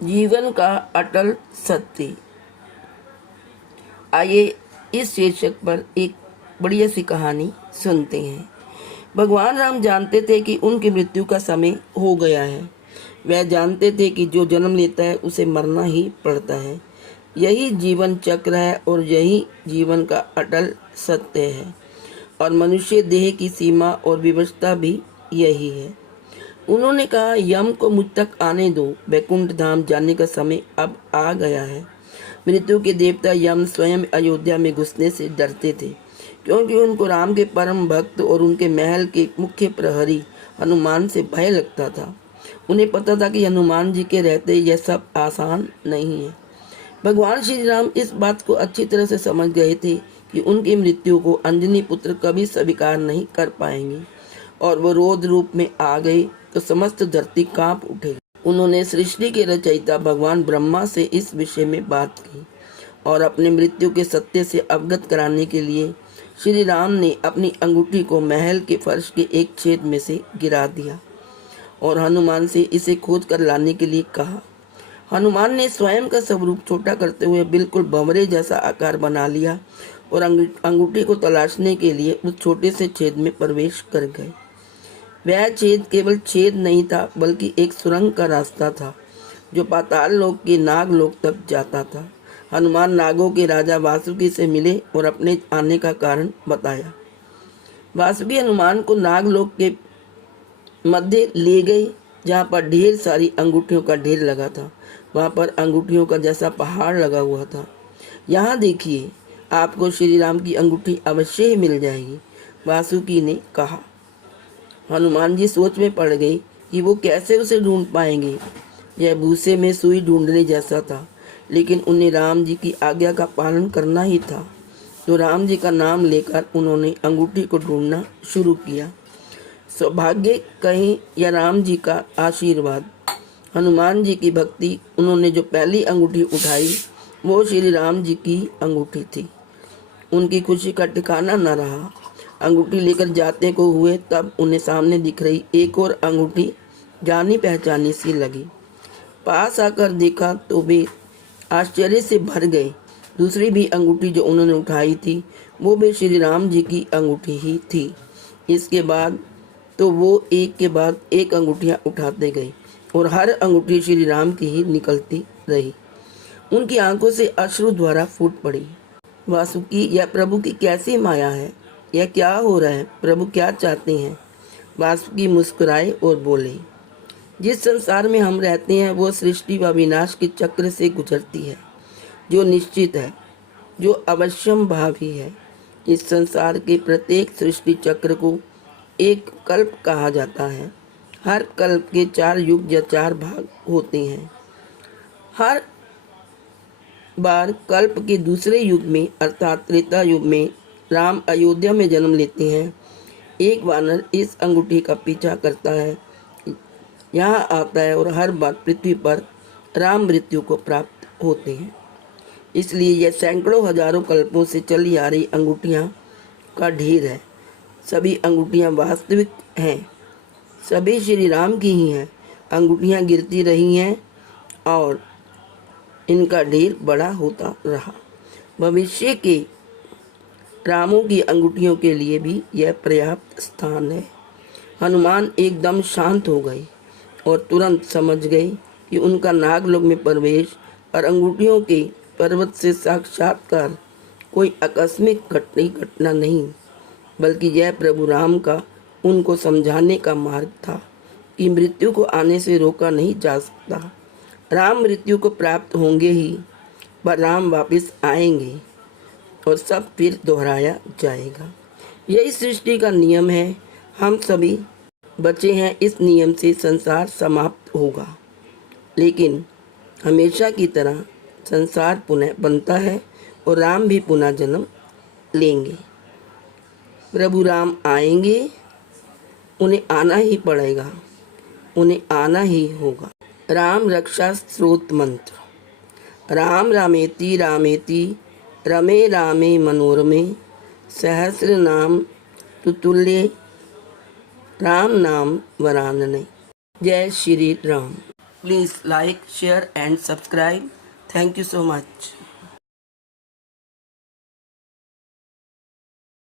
जीवन का अटल सत्य। आइए इस शीर्षक पर एक बढ़िया सी कहानी सुनते हैं। भगवान राम जानते थे कि उनकी मृत्यु का समय हो गया है। वह जानते थे कि जो जन्म लेता है उसे मरना ही पड़ता है। यही जीवन चक्र है और यही जीवन का अटल सत्य है। और मनुष्य देह की सीमा और विवशता भी यही है। उन्होंने कहा, यम को मुझ तक आने दो, वैकुंठ धाम जाने का समय अब आ गया है। मृत्यु के देवता यम स्वयं अयोध्या में घुसने से डरते थे, क्योंकि उनको राम के परम भक्त और उनके महल के मुख्य प्रहरी हनुमान से भय लगता था। उन्हें पता था कि हनुमान जी के रहते यह सब आसान नहीं है। भगवान श्री राम इस बात को अच्छी तरह से समझ गए थे कि उनकी मृत्यु को अंजनी पुत्र कभी स्वीकार नहीं कर पाएंगे, और वो रोध रूप में आ गए तो समस्त धरती कांप उठेगी। उन्होंने सृष्टि के रचयिता भगवान ब्रह्मा से इस विषय में बात की और अपने मृत्यु के सत्य से अवगत कराने के लिए श्री राम ने अपनी अंगूठी को महल के फर्श के एक छेद में से गिरा दिया और हनुमान से इसे खोज कर लाने के लिए कहा। हनुमान ने स्वयं का स्वरूप छोटा करते हुए बिल्कुल भंवरे जैसा आकार बना लिया और अंगूठी को तलाशने के लिए उस छोटे से छेद में प्रवेश कर गए। वह छेद केवल छेद नहीं था, बल्कि एक सुरंग का रास्ता था जो पाताल लोक के नाग लोक तक जाता था। हनुमान नागों के राजा वासुकी से मिले और अपने आने का कारण बताया। वासुकी हनुमान को नागलोक के मध्य ले गए, जहाँ पर ढेर सारी अंगूठियों का ढेर लगा था। वहाँ पर अंगूठियों का जैसा पहाड़ लगा हुआ था। यहाँ देखिए, आपको श्री राम की अंगूठी अवश्य ही मिल जाएगी, वासुकी ने कहा। हनुमान जी सोच में पड़ गए कि वो कैसे उसे ढूंढ पाएंगे। यह भूसे में सुई ढूंढने जैसा था, लेकिन उन्हें राम जी की आज्ञा का पालन करना ही था। तो राम जी का नाम लेकर उन्होंने अंगूठी को ढूंढना शुरू किया। सौभाग्य कहें या राम जी का आशीर्वाद, हनुमान जी की भक्ति, उन्होंने जो पहली अंगूठी उठाई वो श्री राम जी की अंगूठी थी। उनकी खुशी का ठिकाना न रहा। अंगूठी लेकर जाते को हुए, तब उन्हें सामने दिख रही एक और अंगूठी जानी पहचानी सी लगी। पास आकर देखा तो वे आश्चर्य से भर गए। दूसरी भी अंगूठी जो उन्होंने उठाई थी वो भी श्री राम जी की अंगूठी ही थी। इसके बाद तो वो एक के बाद एक अंगूठियां उठाते गए और हर अंगूठी श्री राम की ही निकलती रही। उनकी आंखों से अश्रु द्वारा फूट पड़ी। वासुकी, यह प्रभु की कैसी माया है, यह क्या हो रहा है, प्रभु क्या चाहते हैं। वासुकी मुस्कुराए और बोले, जिस संसार में हम रहते हैं वो सृष्टि व विनाश के चक्र से गुजरती है, जो निश्चित है, जो अवश्यम भावी है। इस संसार के प्रत्येक सृष्टि चक्र को एक कल्प कहा जाता है। हर कल्प के 4 युग या 4 भाग होते हैं। हर बार कल्प के दूसरे युग में अर्थात त्रेता युग में राम अयोध्या में जन्म लेते हैं। एक वानर इस अंगूठी का पीछा करता है, यहाँ आता है और हर बार पृथ्वी पर राम मृत्यु को प्राप्त होते हैं। इसलिए यह सैकड़ों हजारों कल्पों से चली आ रही अंगूठियाँ का ढेर है। सभी अंगूठियाँ वास्तविक हैं, सभी श्री राम की ही हैं। अंगूठियाँ गिरती रही हैं और इनका ढेर बड़ा होता रहा। भविष्य के रामों की अंगूठियों के लिए भी यह पर्याप्त स्थान है। हनुमान एकदम शांत हो गए और तुरंत समझ गए कि उनका नागलोक में प्रवेश और अंगूठियों के पर्वत से साक्षात्कार कोई आकस्मिक घटना नहीं, बल्कि यह प्रभु राम का उनको समझाने का मार्ग था कि मृत्यु को आने से रोका नहीं जा सकता। राम मृत्यु को प्राप्त होंगे ही, पर राम वापस आएंगे और सब फिर दोहराया जाएगा। यही सृष्टि का नियम है। हम सभी बचे हैं इस नियम से। संसार समाप्त होगा, लेकिन हमेशा की तरह संसार पुनः बनता है और राम भी पुनः जन्म लेंगे। प्रभु राम आएंगे, उन्हें आना ही पड़ेगा, उन्हें आना ही होगा। राम रक्षा स्रोत मंत्र। राम रामेति रामेति रमे रामे मनोरमे सहस्र नाम तुतुल्य राम नाम वरानने। जय Shri Ram. Please like, share and subscribe. Thank you so much.